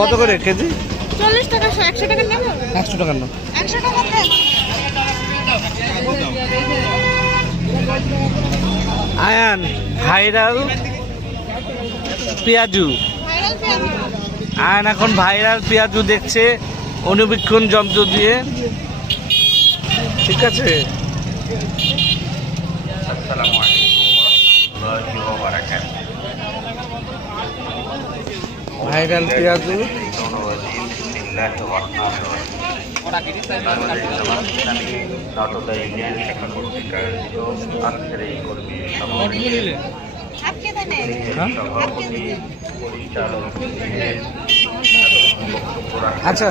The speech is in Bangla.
কত করে কেজি? 40 টাকা। 100 টাকা নেব। 100 টাকা না, 100 টাকা দেন। আয়ান ভাইরাল পেঁয়াজু। আয়ান এখন ভাইরাল পেঁয়াজু দেখছে অনুবীক্ষণ যন্ত্র দিয়ে। ঠিক আছে। আসসালামু আলাইকুম ওয়া রাহমাতুল্লাহি ওয়া বারাকাতুহু। ভাইরাল পেঁয়াজু। আচ্ছা।